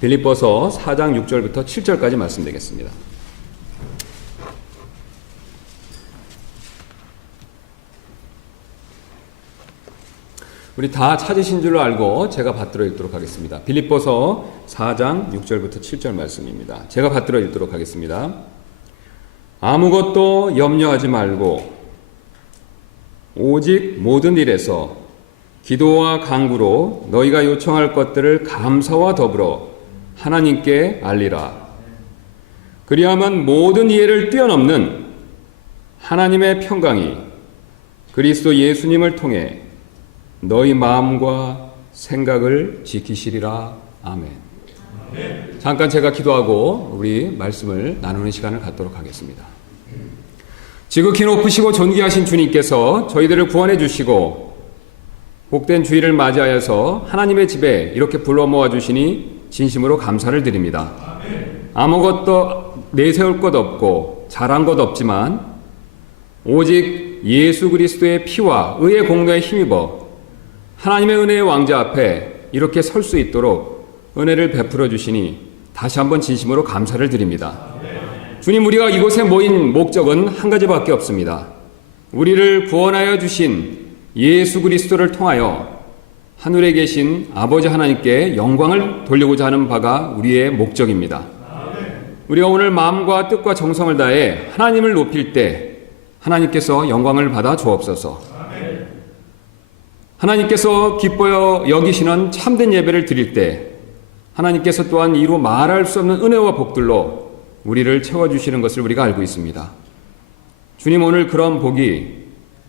빌립보서 4장 6절부터 7절까지 말씀드리겠습니다. 우리 다 찾으신 줄로 알고 제가 받들어 읽도록 하겠습니다. 빌립보서 4장 6절부터 7절 말씀입니다. 제가 받들어 읽도록 하겠습니다. 아무것도 염려하지 말고 오직 모든 일에서 기도와 간구로 너희가 요청할 것들을 감사와 더불어 하나님께 알리라. 그리하면 모든 이해를 뛰어넘는 하나님의 평강이 그리스도 예수님을 통해 너희 마음과 생각을 지키시리라. 아멘. 잠깐 제가 기도하고 우리 말씀을 나누는 시간을 갖도록 하겠습니다. 지극히 높으시고 존귀하신 주님께서 저희들을 구원해 주시고 복된 주일을 맞이하여서 하나님의 집에 이렇게 불러 모아 주시니 진심으로 감사를 드립니다. 아무것도 내세울 것 없고 잘한 것 없지만 오직 예수 그리스도의 피와 의의 공로에 힘입어 하나님의 은혜의 왕자 앞에 이렇게 설 수 있도록 은혜를 베풀어 주시니 다시 한번 진심으로 감사를 드립니다. 주님, 우리가 이곳에 모인 목적은 한 가지밖에 없습니다. 우리를 구원하여 주신 예수 그리스도를 통하여 하늘에 계신 아버지 하나님께 영광을 돌리고자 하는 바가 우리의 목적입니다. 우리가 오늘 마음과 뜻과 정성을 다해 하나님을 높일 때 하나님께서 영광을 받아 주옵소서. 하나님께서 기뻐 여기시는 참된 예배를 드릴 때 하나님께서 또한 이루 말할 수 없는 은혜와 복들로 우리를 채워주시는 것을 우리가 알고 있습니다. 주님, 오늘 그런 복이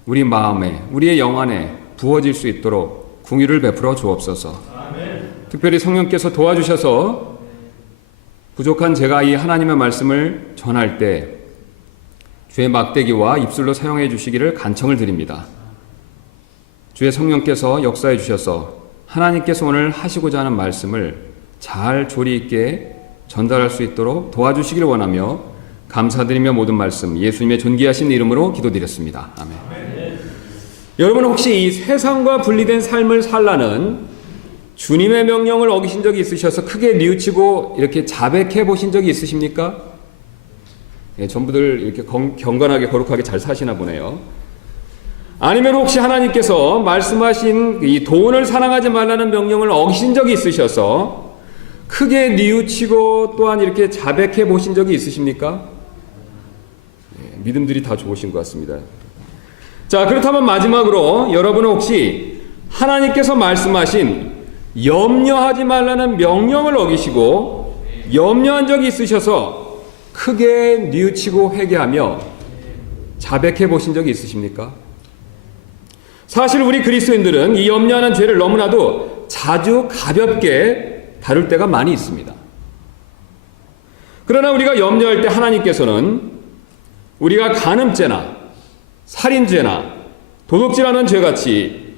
우리 마음에, 우리의 영안에 부어질 수 있도록 긍휼을 베풀어 주옵소서. 특별히 성령께서 도와주셔서 부족한 제가 이 하나님의 말씀을 전할 때 주의 막대기와 입술로 사용해 주시기를 간청을 드립니다. 주의 성령께서 역사해 주셔서 하나님께서 오늘 하시고자 하는 말씀을 잘 조리 있게 전달할 수 있도록 도와주시기를 원하며 감사드리며 모든 말씀 예수님의 존귀하신 이름으로 기도드렸습니다. 아멘. 여러분, 혹시 이 세상과 분리된 삶을 살라는 주님의 명령을 어기신 적이 있으셔서 크게 뉘우치고 이렇게 자백해 보신 적이 있으십니까? 예, 전부들 이렇게 경건하게 거룩하게 잘 사시나 보네요. 아니면 혹시 하나님께서 말씀하신 이 돈을 사랑하지 말라는 명령을 어기신 적이 있으셔서 크게 뉘우치고 또한 이렇게 자백해 보신 적이 있으십니까? 네, 믿음들이 다 좋으신 것 같습니다. 자, 그렇다면 마지막으로 여러분은 혹시 하나님께서 말씀하신 염려하지 말라는 명령을 어기시고 염려한 적이 있으셔서 크게 뉘우치고 회개하며 자백해 보신 적이 있으십니까? 사실 우리 그리스도인들은 이 염려하는 죄를 너무나도 자주 가볍게 다룰 때가 많이 있습니다. 그러나 우리가 염려할 때 하나님께서는 우리가 간음죄나 살인죄나 도둑질하는 죄같이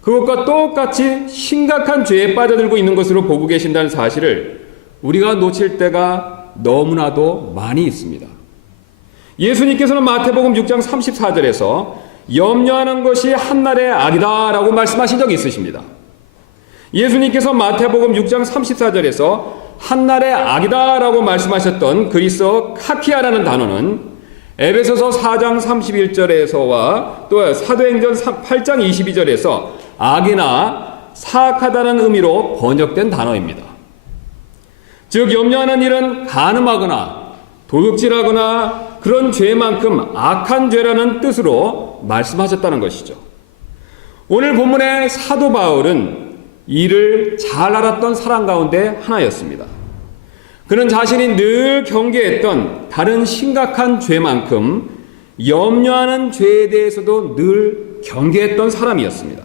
그것과 똑같이 심각한 죄에 빠져들고 있는 것으로 보고 계신다는 사실을 우리가 놓칠 때가 너무나도 많이 있습니다. 예수님께서는 마태복음 6장 34절에서 염려하는 것이 한날의 악이다 라고 말씀하신 적이 있으십니다. 예수님께서 마태복음 6장 34절에서 한날의 악이다 라고 말씀하셨던 그리스어 카키아라는 단어는 에베소서 4장 31절에서와 또 사도행전 8장 22절에서 악이나 사악하다는 의미로 번역된 단어입니다. 즉 염려하는 일은 간음하거나 도둑질하거나 그런 죄만큼 악한 죄라는 뜻으로 말씀하셨다는 것이죠. 오늘 본문의 사도 바울은 이를 잘 알았던 사람 가운데 하나였습니다. 그는 자신이 늘 경계했던 다른 심각한 죄만큼 염려하는 죄에 대해서도 늘 경계했던 사람이었습니다.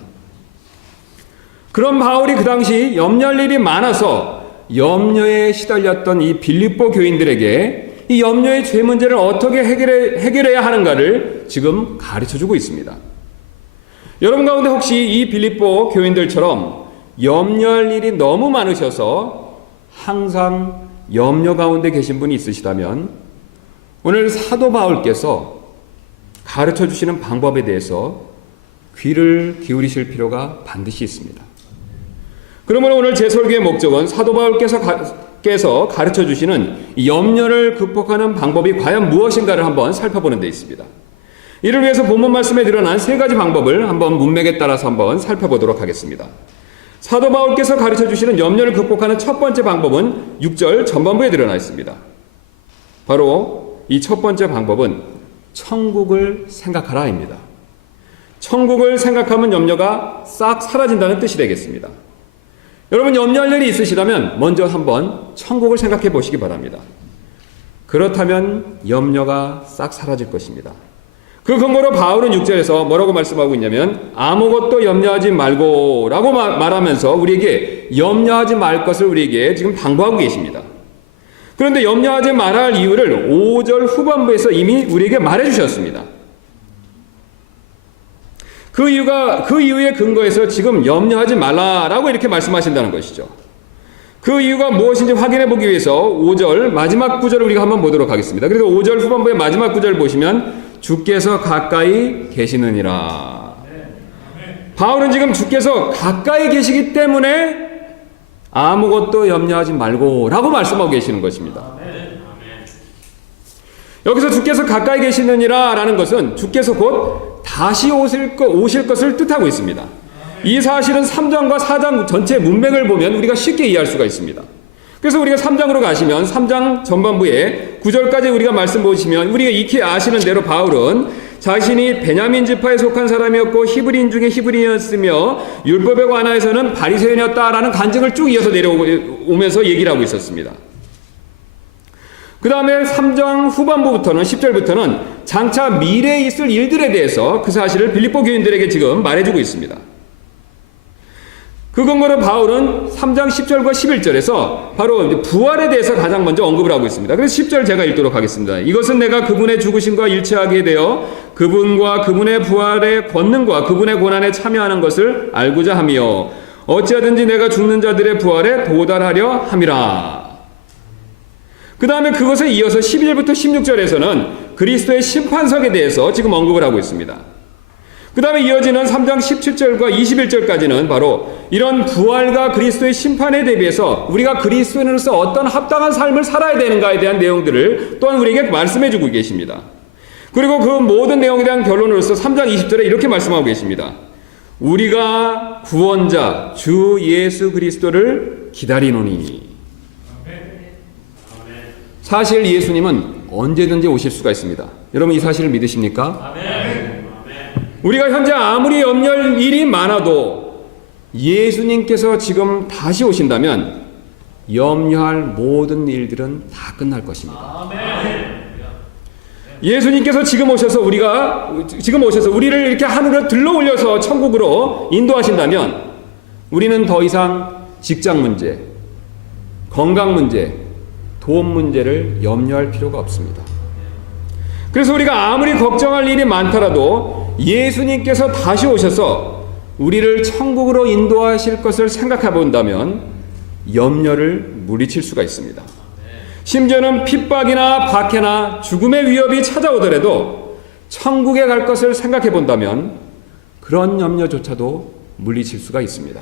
그런 바울이 그 당시 염려할 일이 많아서 염려에 시달렸던 이 빌립보 교인들에게 이 염려의 죄 문제를 어떻게 해결해야 하는가를 지금 가르쳐주고 있습니다. 여러분 가운데 혹시 이 빌립보 교인들처럼 염려할 일이 너무 많으셔서 항상 염려 가운데 계신 분이 있으시다면 오늘 사도 바울께서 가르쳐 주시는 방법에 대해서 귀를 기울이실 필요가 반드시 있습니다. 그러므로 오늘 제 설교의 목적은 사도 바울께서 가르쳐 주시는 염려를 극복하는 방법이 과연 무엇인가를 한번 살펴보는 데 있습니다. 이를 위해서 본문 말씀에 드러난 세 가지 방법을 한번 문맥에 따라서 한번 살펴보도록 하겠습니다. 사도 바울께서 가르쳐 주시는 염려를 극복하는 첫 번째 방법은 6절 전반부에 드러나 있습니다. 바로 이 첫 번째 방법은 천국을 생각하라입니다. 천국을 생각하면 염려가 싹 사라진다는 뜻이 되겠습니다. 여러분, 염려할 일이 있으시다면 먼저 한번 천국을 생각해 보시기 바랍니다. 그렇다면 염려가 싹 사라질 것입니다. 그 근거로 바울은 6절에서 뭐라고 말씀하고 있냐면 아무것도 염려하지 말고 라고 말하면서 우리에게 염려하지 말 것을 우리에게 지금 당부하고 계십니다. 그런데 염려하지 말아야 할 이유를 5절 후반부에서 이미 우리에게 말해 주셨습니다. 그 이유의 근거에서 지금 염려하지 말라라고 이렇게 말씀하신다는 것이죠. 그 이유가 무엇인지 확인해 보기 위해서 5절 마지막 구절을 우리가 한번 보도록 하겠습니다. 그래서 5절 후반부의 마지막 구절을 보시면 주께서 가까이 계시느니라. 바울은 지금 주께서 가까이 계시기 때문에 아무것도 염려하지 말고 라고 말씀하고 계시는 것입니다. 여기서 주께서 가까이 계시느니라 라는 것은 주께서 곧 다시 오실 것을 뜻하고 있습니다. 이 사실은 3장과 4장 전체 문맥을 보면 우리가 쉽게 이해할 수가 있습니다. 그래서 우리가 3장으로 가시면 3장 전반부에 9절까지 우리가 말씀 보시면 우리가 익히 아시는 대로 바울은 자신이 베냐민 지파에 속한 사람이었고 히브리인 중에 히브리인이었으며 율법에 관하여서는 바리새인이었다라는 간증을 쭉 이어서 내려오면서 얘기를 하고 있었습니다. 그 다음에 3장 후반부부터는 10절부터는 장차 미래에 있을 일들에 대해서 그 사실을 빌립보 교인들에게 지금 말해주고 있습니다. 그 근거로 바울은 3장 10절과 11절에서 바로 부활에 대해서 가장 먼저 언급을 하고 있습니다. 그래서 10절 제가 읽도록 하겠습니다. 이것은 내가 그분의 죽으심과 일치하게 되어 그분과 그분의 부활의 권능과 그분의 고난에 참여하는 것을 알고자 하며 어찌하든지 내가 죽는 자들의 부활에 도달하려 함이라. 그 다음에 그것에 이어서 12절부터 16절에서는 그리스도의 심판석에 대해서 지금 언급을 하고 있습니다. 그 다음에 이어지는 3장 17절과 21절까지는 바로 이런 부활과 그리스도의 심판에 대비해서 우리가 그리스도인으로서 어떤 합당한 삶을 살아야 되는가에 대한 내용들을 또한 우리에게 말씀해 주고 계십니다. 그리고 그 모든 내용에 대한 결론으로서 3장 20절에 이렇게 말씀하고 계십니다. 우리가 구원자 주 예수 그리스도를 기다리노니. 사실 예수님은 언제든지 오실 수가 있습니다. 여러분 이 사실을 믿으십니까? 우리가 현재 아무리 염려할 일이 많아도 예수님께서 지금 다시 오신다면 염려할 모든 일들은 다 끝날 것입니다. 예수님께서 지금 오셔서 우리를 이렇게 하늘로 들러 올려서 천국으로 인도하신다면 우리는 더 이상 직장 문제, 건강 문제, 돈 문제를 염려할 필요가 없습니다. 그래서 우리가 아무리 걱정할 일이 많더라도 예수님께서 다시 오셔서 우리를 천국으로 인도하실 것을 생각해 본다면 염려를 물리칠 수가 있습니다. 심지어는 핍박이나 박해나 죽음의 위협이 찾아오더라도 천국에 갈 것을 생각해 본다면 그런 염려조차도 물리칠 수가 있습니다.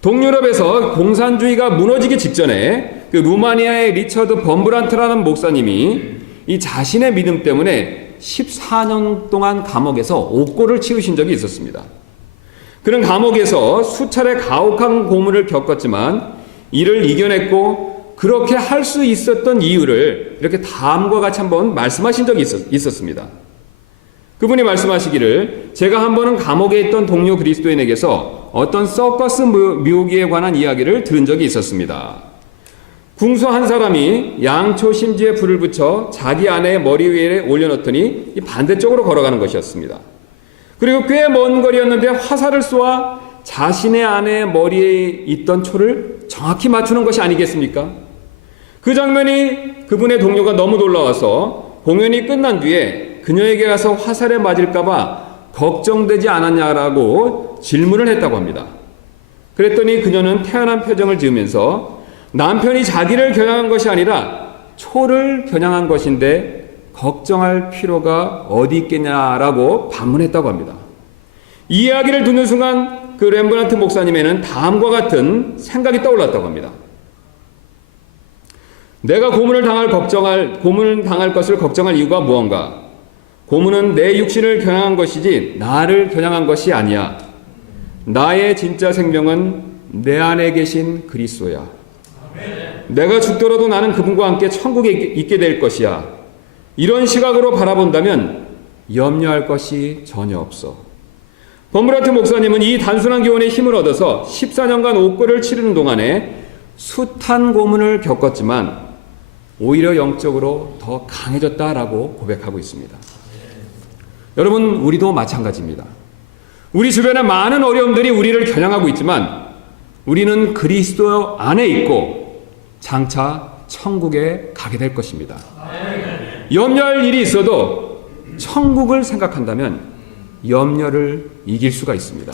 동유럽에서 공산주의가 무너지기 직전에 그 루마니아의 리처드 범브란트라는 목사님이 이 자신의 믿음 때문에 14년 동안 감옥에서 옥고를 치르신 적이 있었습니다. 그는 감옥에서 수차례 가혹한 고문을 겪었지만 이를 이겨냈고 그렇게 할 수 있었던 이유를 이렇게 다음과 같이 한번 말씀하신 적이 있었습니다. 그분이 말씀하시기를 제가 한 번은 감옥에 있던 동료 그리스도인에게서 어떤 서커스 묘기에 관한 이야기를 들은 적이 있었습니다. 궁수 한 사람이 양초 심지에 불을 붙여 자기 아내의 머리 위에 올려놓더니 반대쪽으로 걸어가는 것이었습니다. 그리고 꽤 먼 거리였는데 화살을 쏘아 자신의 아내의 머리에 있던 초를 정확히 맞추는 것이 아니겠습니까? 그 장면이 그분의 동료가 너무 놀라워서 공연이 끝난 뒤에 그녀에게 가서 화살에 맞을까봐 걱정되지 않았냐라고 질문을 했다고 합니다. 그랬더니 그녀는 태연한 표정을 지으면서 남편이 자기를 겨냥한 것이 아니라 초를 겨냥한 것인데 걱정할 필요가 어디 있겠냐라고 반문했다고 합니다. 이 이야기를 듣는 순간 그 렘브란트 목사님에는 다음과 같은 생각이 떠올랐다고 합니다. 내가 고문을 당할 것을 걱정할 이유가 무언가? 고문은 내 육신을 겨냥한 것이지 나를 겨냥한 것이 아니야. 나의 진짜 생명은 내 안에 계신 그리스도야. 내가 죽더라도 나는 그분과 함께 천국에 있게 될 것이야. 이런 시각으로 바라본다면 염려할 것이 전혀 없어. 렘브란트 목사님은 이 단순한 교훈의 힘을 얻어서 14년간 옥고를 치르는 동안에 숱한 고문을 겪었지만 오히려 영적으로 더 강해졌다라고 고백하고 있습니다. 여러분, 우리도 마찬가지입니다. 우리 주변에 많은 어려움들이 우리를 겨냥하고 있지만 우리는 그리스도 안에 있고 장차 천국에 가게 될 것입니다. 염려할 일이 있어도 천국을 생각한다면 염려를 이길 수가 있습니다.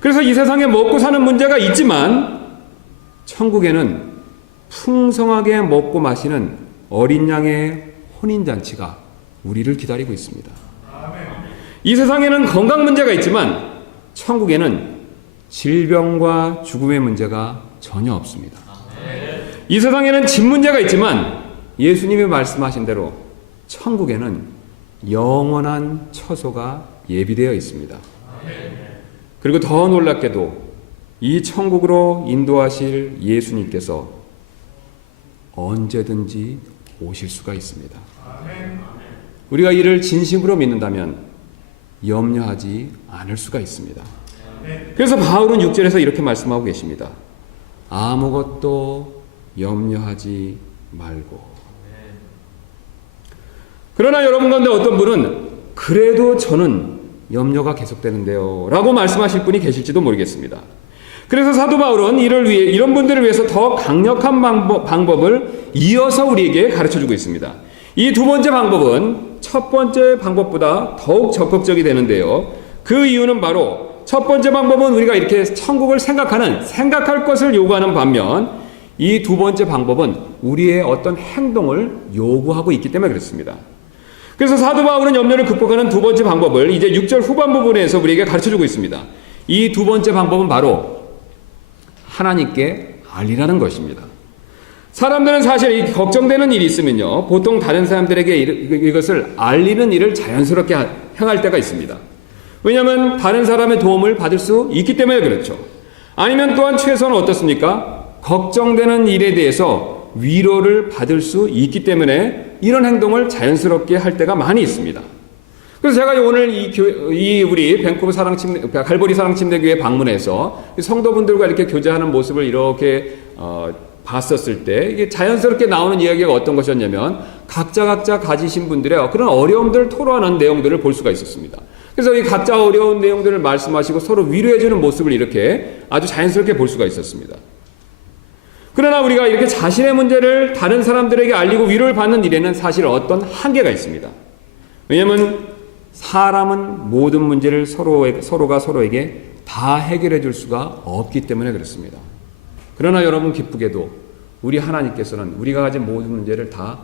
그래서 이 세상에 먹고 사는 문제가 있지만 천국에는 풍성하게 먹고 마시는 어린 양의 혼인잔치가 우리를 기다리고 있습니다. 이 세상에는 건강 문제가 있지만 천국에는 질병과 죽음의 문제가 전혀 없습니다. 이 세상에는 집 문제가 있지만 예수님이 말씀하신 대로 천국에는 영원한 처소가 예비되어 있습니다. 그리고 더 놀랍게도 이 천국으로 인도하실 예수님께서 언제든지 오실 수가 있습니다. 우리가 이를 진심으로 믿는다면 염려하지 않을 수가 있습니다. 그래서 바울은 6절에서 이렇게 말씀하고 계십니다. 아무것도 염려하지 말고. 그러나 여러분 가운데 어떤 분은 그래도 저는 염려가 계속되는데요 라고 말씀하실 분이 계실지도 모르겠습니다. 그래서 사도 바울은 이런 분들을 위해서 더 강력한 방법을 이어서 우리에게 가르쳐주고 있습니다. 이 두 번째 방법은 첫 번째 방법보다 더욱 적극적이 되는데요. 그 이유는 바로 첫 번째 방법은 우리가 이렇게 천국을 생각할 것을 요구하는 반면 이 두 번째 방법은 우리의 어떤 행동을 요구하고 있기 때문에 그렇습니다. 그래서 사도 바울은 염려를 극복하는 두 번째 방법을 이제 6절 후반 부분에서 우리에게 가르쳐주고 있습니다. 이 두 번째 방법은 바로 하나님께 알리라는 것입니다. 사람들은 사실 이 걱정되는 일이 있으면요, 보통 다른 사람들에게 이것을 알리는 일을 자연스럽게 행할 때가 있습니다. 왜냐하면 다른 사람의 도움을 받을 수 있기 때문에 그렇죠. 아니면 또한 최소한 어떻습니까? 걱정되는 일에 대해서 위로를 받을 수 있기 때문에 이런 행동을 자연스럽게 할 때가 많이 있습니다. 그래서 제가 오늘 우리 밴쿠버 갈보리 사랑침대교회 방문해서 성도분들과 이렇게 교제하는 모습을 이렇게 봤었을 때 이게 자연스럽게 나오는 이야기가 어떤 것이었냐면 각자 가지신 분들의 그런 어려움들을 토로하는 내용들을 볼 수가 있었습니다. 그래서 이 각자 어려운 내용들을 말씀하시고 서로 위로해주는 모습을 이렇게 아주 자연스럽게 볼 수가 있었습니다. 그러나 우리가 이렇게 자신의 문제를 다른 사람들에게 알리고 위로를 받는 일에는 사실 어떤 한계가 있습니다. 왜냐하면 사람은 모든 문제를 서로가 서로에게 다 해결해 줄 수가 없기 때문에 그렇습니다. 그러나 여러분 기쁘게도 우리 하나님께서는 우리가 가진 모든 문제를 다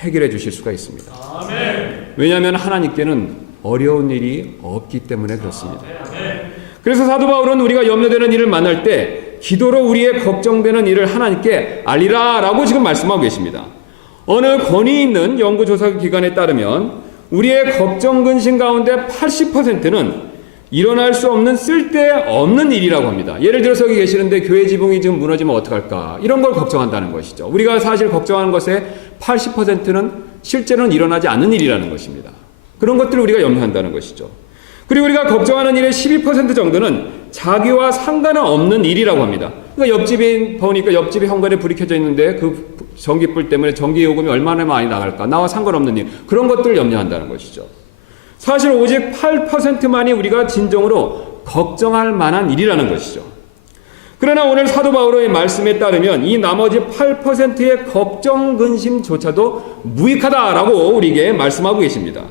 해결해 주실 수가 있습니다. 아멘. 왜냐하면 하나님께는 어려운 일이 없기 때문에 그렇습니다. 아멘. 그래서 사도 바울은 우리가 염려되는 일을 만날 때 기도로 우리의 걱정되는 일을 하나님께 알리라 라고 지금 말씀하고 계십니다. 어느 권위 있는 연구조사 기관에 따르면 우리의 걱정 근심 가운데 80%는 일어날 수 없는 쓸데없는 일이라고 합니다. 예를 들어서 여기 계시는데 교회 지붕이 지금 무너지면 어떡할까? 이런 걸 걱정한다는 것이죠. 우리가 사실 걱정하는 것의 80%는 실제로는 일어나지 않는 일이라는 것입니다. 그런 것들을 우리가 염려한다는 것이죠. 그리고 우리가 걱정하는 일의 12% 정도는 자기와 상관은 없는 일이라고 합니다. 그러니까 옆집에 현관에 불이 켜져 있는데 그 전기불 때문에 전기요금이 얼마나 많이 나갈까? 나와 상관없는 일. 그런 것들을 염려한다는 것이죠. 사실 오직 8%만이 우리가 진정으로 걱정할 만한 일이라는 것이죠. 그러나 오늘 사도 바울의 말씀에 따르면 이 나머지 8%의 걱정 근심조차도 무익하다라고 우리에게 말씀하고 계십니다.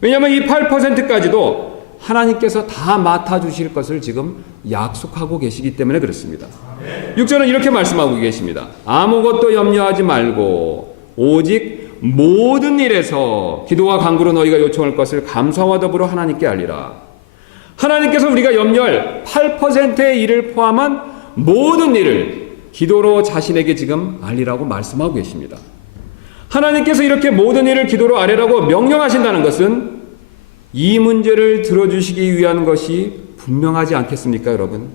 왜냐하면 이 8%까지도 하나님께서 다 맡아주실 것을 지금 약속하고 계시기 때문에 그렇습니다. 6절은 이렇게 말씀하고 계십니다. 아무것도 염려하지 말고 오직 모든 일에서 기도와 간구로 너희가 요청할 것을 감사와 더불어 하나님께 알리라. 하나님께서 우리가 염려할 8%의 일을 포함한 모든 일을 기도로 자신에게 지금 알리라고 말씀하고 계십니다. 하나님께서 이렇게 모든 일을 기도로 아뢰라고 명령하신다는 것은 이 문제를 들어주시기 위한 것이 분명하지 않겠습니까, 여러분?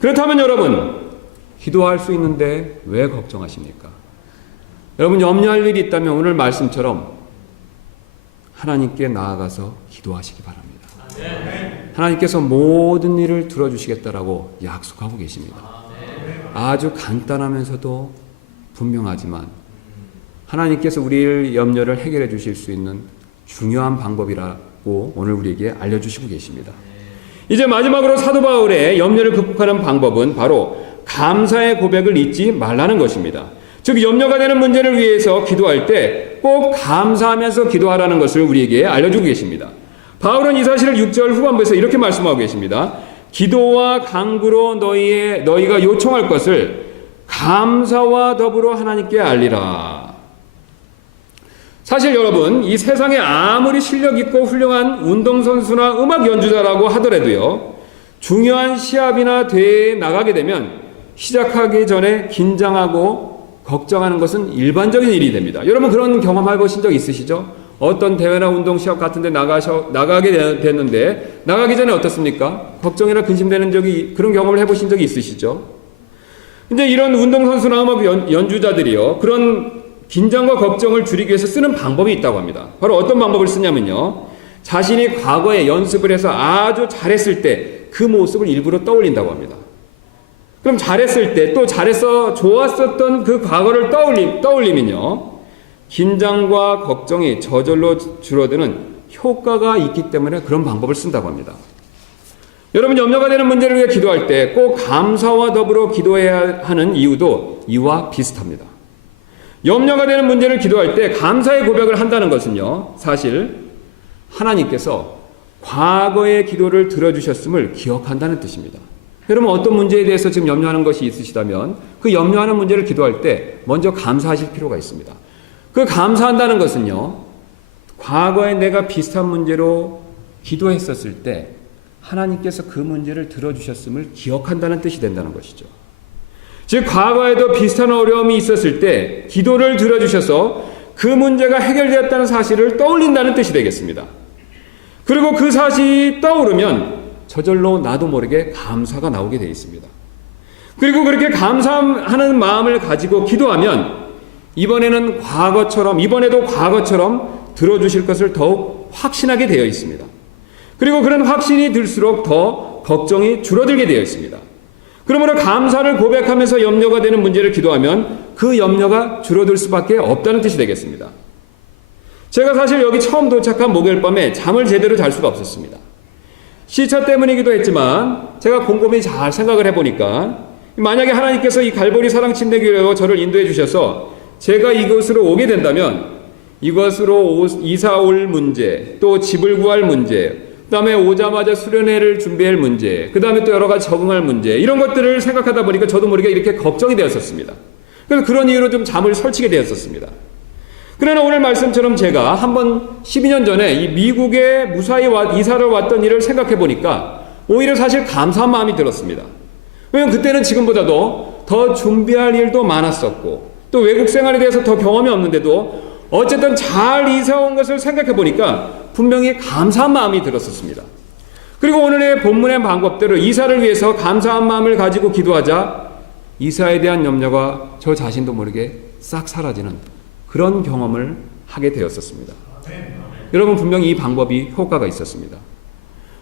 그렇다면 여러분, 기도할 수 있는데 왜 걱정하십니까? 여러분, 염려할 일이 있다면 오늘 말씀처럼 하나님께 나아가서 기도하시기 바랍니다. 하나님께서 모든 일을 들어주시겠다라고 약속하고 계십니다. 아주 간단하면서도 분명하지만 하나님께서 우리의 염려를 해결해 주실 수 있는 중요한 방법이라고 오늘 우리에게 알려주시고 계십니다. 이제 마지막으로 사도 바울의 염려를 극복하는 방법은 바로 감사의 고백을 잊지 말라는 것입니다. 즉 염려가 되는 문제를 위해서 기도할 때 꼭 감사하면서 기도하라는 것을 우리에게 알려주고 계십니다. 바울은 이 사실을 6절 후반부에서 이렇게 말씀하고 계십니다. 기도와 간구로 너희가 요청할 것을 감사와 더불어 하나님께 알리라. 사실 여러분, 이 세상에 아무리 실력 있고 훌륭한 운동선수나 음악 연주자라고 하더라도요, 중요한 시합이나 대회에 나가게 되면 시작하기 전에 긴장하고 걱정하는 것은 일반적인 일이 됩니다. 여러분 그런 경험해 보신 적 있으시죠? 어떤 대회나 운동 시합 같은 데 나가게 됐는데 나가기 전에 어떻습니까? 걱정이나 근심되는 그런 경험을 해보신 적이 있으시죠? 근데 이런 운동선수나 음악 연주자들이요, 그런 긴장과 걱정을 줄이기 위해서 쓰는 방법이 있다고 합니다. 바로 어떤 방법을 쓰냐면요, 자신이 과거에 연습을 해서 아주 잘했을 때 그 모습을 일부러 떠올린다고 합니다. 그럼 잘했을 때 또 잘해서 좋았었던 그 과거를 떠올리면요, 긴장과 걱정이 저절로 줄어드는 효과가 있기 때문에 그런 방법을 쓴다고 합니다. 여러분 염려가 되는 문제를 위해 기도할 때 꼭 감사와 더불어 기도해야 하는 이유도 이와 비슷합니다. 염려가 되는 문제를 기도할 때 감사의 고백을 한다는 것은요, 사실 하나님께서 과거의 기도를 들어주셨음을 기억한다는 뜻입니다. 여러분 어떤 문제에 대해서 지금 염려하는 것이 있으시다면 그 염려하는 문제를 기도할 때 먼저 감사하실 필요가 있습니다. 그 감사한다는 것은요, 과거에 내가 비슷한 문제로 기도했었을 때 하나님께서 그 문제를 들어주셨음을 기억한다는 뜻이 된다는 것이죠. 즉 과거에도 비슷한 어려움이 있었을 때 기도를 들어주셔서 그 문제가 해결되었다는 사실을 떠올린다는 뜻이 되겠습니다. 그리고 그 사실이 떠오르면 저절로 나도 모르게 감사가 나오게 되어 있습니다. 그리고 그렇게 감사하는 마음을 가지고 기도하면 이번에도 과거처럼 들어주실 것을 더욱 확신하게 되어 있습니다. 그리고 그런 확신이 들수록 더 걱정이 줄어들게 되어 있습니다. 그러므로 감사를 고백하면서 염려가 되는 문제를 기도하면 그 염려가 줄어들 수밖에 없다는 뜻이 되겠습니다. 제가 사실 여기 처음 도착한 목요일 밤에 잠을 제대로 잘 수가 없었습니다. 시차 때문이기도 했지만 제가 곰곰이 잘 생각을 해보니까 만약에 하나님께서 이 갈보리 사랑침례교회로 저를 인도해 주셔서 제가 이곳으로 오게 된다면 이것으로 이사 올 문제, 또 집을 구할 문제, 그 다음에 오자마자 수련회를 준비할 문제, 그 다음에 또 여러 가지 적응할 문제, 이런 것들을 생각하다 보니까 저도 모르게 이렇게 걱정이 되었었습니다. 그래서 그런 이유로 좀 잠을 설치게 되었었습니다. 그러나 오늘 말씀처럼 제가 한번 12년 전에 이 미국에 무사히 이사를 왔던 일을 생각해 보니까 오히려 사실 감사한 마음이 들었습니다. 왜냐하면 그때는 지금보다도 더 준비할 일도 많았었고 또 외국 생활에 대해서 더 경험이 없는데도 어쨌든 잘 이사 온 것을 생각해 보니까 분명히 감사한 마음이 들었었습니다. 그리고 오늘의 본문의 방법대로 이사를 위해서 감사한 마음을 가지고 기도하자 이사에 대한 염려가 저 자신도 모르게 싹 사라지는 그런 경험을 하게 되었었습니다. 여러분 분명히 이 방법이 효과가 있었습니다.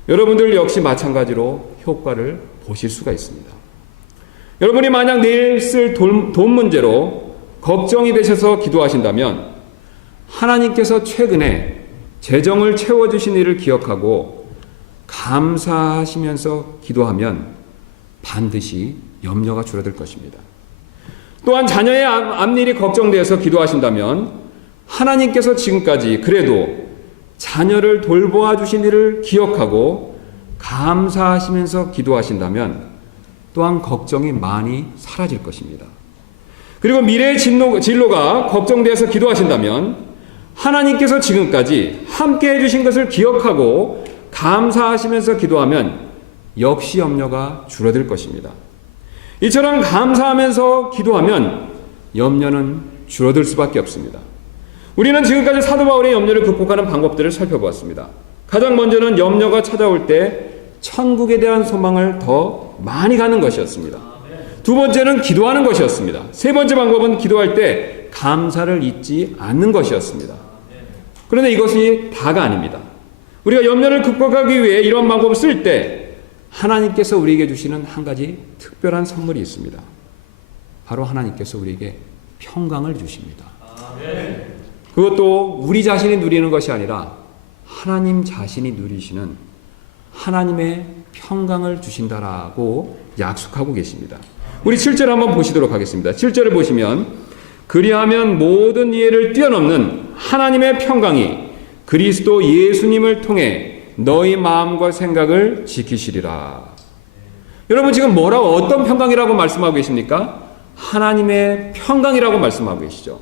여러분들 역시 마찬가지로 효과를 보실 수가 있습니다. 여러분이 만약 내일 쓸 돈 문제로 걱정이 되셔서 기도하신다면 하나님께서 최근에 재정을 채워주신 일을 기억하고 감사하시면서 기도하면 반드시 염려가 줄어들 것입니다. 또한 자녀의 앞일이 걱정되어서 기도하신다면 하나님께서 지금까지 그래도 자녀를 돌보아 주신 일을 기억하고 감사하시면서 기도하신다면 또한 걱정이 많이 사라질 것입니다. 그리고 미래의 진로가 걱정되어서 기도하신다면 하나님께서 지금까지 함께 해주신 것을 기억하고 감사하시면서 기도하면 역시 염려가 줄어들 것입니다. 이처럼 감사하면서 기도하면 염려는 줄어들 수밖에 없습니다. 우리는 지금까지 사도 바울의 염려를 극복하는 방법들을 살펴보았습니다. 가장 먼저는 염려가 찾아올 때 천국에 대한 소망을 더 많이 갖는 것이었습니다. 두 번째는 기도하는 것이었습니다. 세 번째 방법은 기도할 때 감사를 잊지 않는 것이었습니다. 그런데 이것이 다가 아닙니다. 우리가 염려를 극복하기 위해 이런 방법을 쓸 때 하나님께서 우리에게 주시는 한 가지 특별한 선물이 있습니다. 바로 하나님께서 우리에게 평강을 주십니다. 그것도 우리 자신이 누리는 것이 아니라 하나님 자신이 누리시는 하나님의 평강을 주신다라고 약속하고 계십니다. 우리 7절 한번 보시도록 하겠습니다. 7절을 보시면 그리하면 모든 이해를 뛰어넘는 하나님의 평강이 그리스도 예수님을 통해 너희 마음과 생각을 지키시리라. 여러분 지금 뭐라고 어떤 평강이라고 말씀하고 계십니까? 하나님의 평강이라고 말씀하고 계시죠.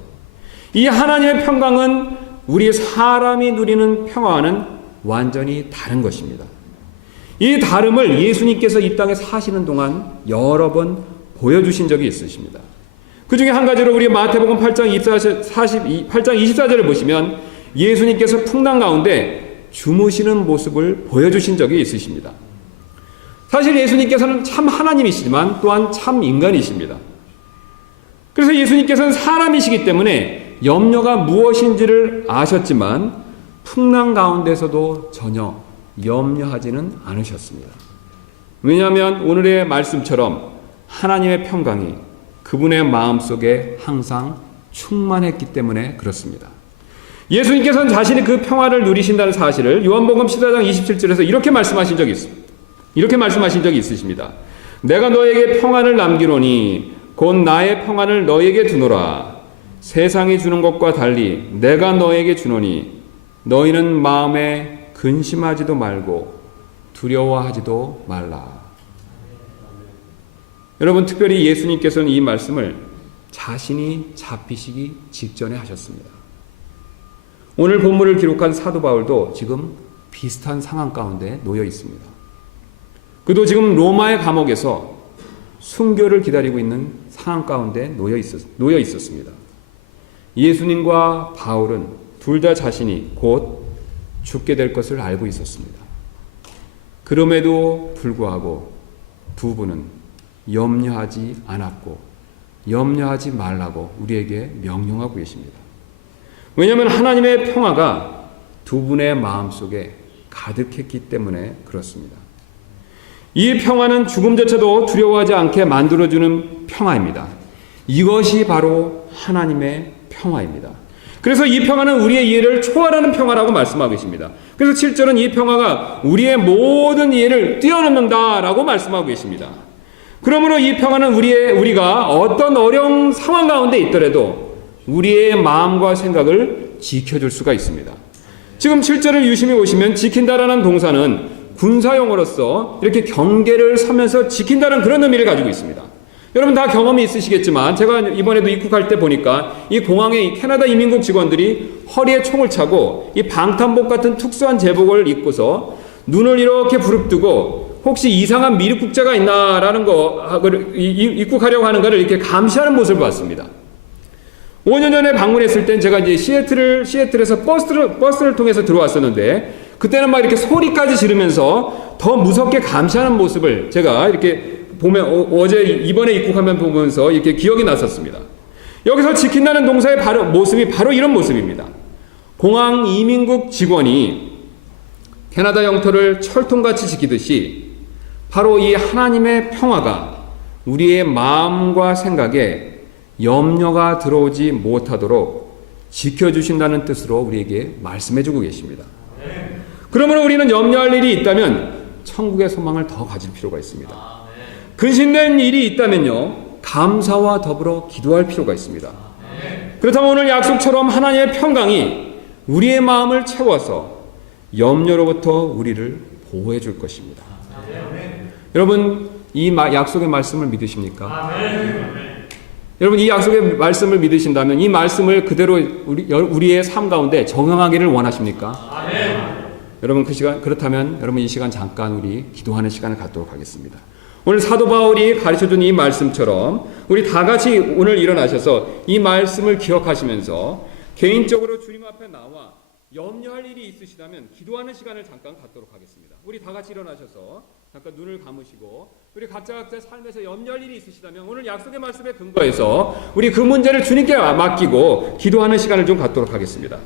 이 하나님의 평강은 우리 사람이 누리는 평화와는 완전히 다른 것입니다. 이 다름을 예수님께서 이 땅에 사시는 동안 여러 번 보여주신 적이 있으십니다. 그 중에 한 가지로 우리 마태복음 8장 24절을 보시면 예수님께서 풍랑 가운데 주무시는 모습을 보여주신 적이 있으십니다. 사실 예수님께서는 참 하나님이시지만 또한 참 인간이십니다. 그래서 예수님께서는 사람이시기 때문에 염려가 무엇인지를 아셨지만 풍랑 가운데서도 전혀 염려하지는 않으셨습니다. 왜냐하면 오늘의 말씀처럼 하나님의 평강이 그분의 마음속에 항상 충만했기 때문에 그렇습니다. 예수님께서는 자신이 그 평화를 누리신다는 사실을 요한복음 14장 27절에서 이렇게 말씀하신 적이 있습니다. 이렇게 말씀하신 적이 있으십니다. 내가 너에게 평안을 남기노니 곧 나의 평안을 너에게 두노라. 세상이 주는 것과 달리 내가 너에게 주노니 너희는 마음에 근심하지도 말고 두려워하지도 말라. 여러분 특별히 예수님께서는 이 말씀을 자신이 잡히시기 직전에 하셨습니다. 오늘 본문을 기록한 사도 바울도 지금 비슷한 상황 가운데 놓여 있습니다. 그도 지금 로마의 감옥에서 순교를 기다리고 있는 상황 가운데 놓여 있었습니다. 예수님과 바울은 둘 다 자신이 곧 죽게 될 것을 알고 있었습니다. 그럼에도 불구하고 두 분은 염려하지 않았고 염려하지 말라고 우리에게 명령하고 계십니다. 왜냐하면 하나님의 평화가 두 분의 마음속에 가득했기 때문에 그렇습니다. 이 평화는 죽음조차도 두려워하지 않게 만들어주는 평화입니다. 이것이 바로 하나님의 평화입니다. 그래서 이 평화는 우리의 이해를 초월하는 평화라고 말씀하고 계십니다. 그래서 7절은 이 평화가 우리의 모든 이해를 뛰어넘는다라고 말씀하고 계십니다. 그러므로 이 평화는 우리가 어떤 어려운 상황 가운데 있더라도 우리의 마음과 생각을 지켜줄 수가 있습니다. 지금 7절을 유심히 보시면 지킨다라는 동사는 군사용어로서 이렇게 경계를 서면서 지킨다는 그런 의미를 가지고 있습니다. 여러분 다 경험이 있으시겠지만 제가 이번에도 입국할 때 보니까 이 공항에 캐나다 이민국 직원들이 허리에 총을 차고 이 방탄복 같은 특수한 제복을 입고서 눈을 이렇게 부릅뜨고 혹시 이상한 미입국자가 있나라는 거 입국하려고 하는가를 이렇게 감시하는 모습을 봤습니다. 5년 전에 방문했을 땐 제가 이제 시애틀에서 버스를 통해서 들어왔었는데 그때는 막 이렇게 소리까지 지르면서 더 무섭게 감시하는 모습을 제가 이렇게 보면 어제 이번에 입국하면 보면서 이렇게 기억이 났었습니다. 여기서 지킨다는 동사의 모습이 바로 이런 모습입니다. 공항 이민국 직원이 캐나다 영토를 철통같이 지키듯이 바로 이 하나님의 평화가 우리의 마음과 생각에 염려가 들어오지 못하도록 지켜주신다는 뜻으로 우리에게 말씀해주고 계십니다. 그러므로 우리는 염려할 일이 있다면 천국의 소망을 더 가질 필요가 있습니다. 근심된 일이 있다면요 감사와 더불어 기도할 필요가 있습니다. 그렇다면 오늘 약속처럼 하나님의 평강이 우리의 마음을 채워서 염려로부터 우리를 보호해 줄 것입니다. 여러분 이 약속의 말씀을 믿으십니까? 여러분 이 약속의 말씀을 믿으신다면 이 말씀을 그대로 우리의 삶 가운데 적용하기를 원하십니까? 여러분 그렇다면 여러분 이 시간 잠깐 우리 기도하는 시간을 갖도록 하겠습니다. 오늘 사도 바울이 가르쳐준 이 말씀처럼 우리 다 같이 오늘 일어나셔서 이 말씀을 기억하시면서 개인적으로 주님 앞에 나와 염려할 일이 있으시다면 기도하는 시간을 잠깐 갖도록 하겠습니다. 우리 다 같이 일어나셔서 잠깐 눈을 감으시고 우리 각자 삶에서 염려할 일이 있으시다면 오늘 약속의 말씀에 근거해서 우리 그 문제를 주님께 맡기고 기도하는 시간을 좀 갖도록 하겠습니다.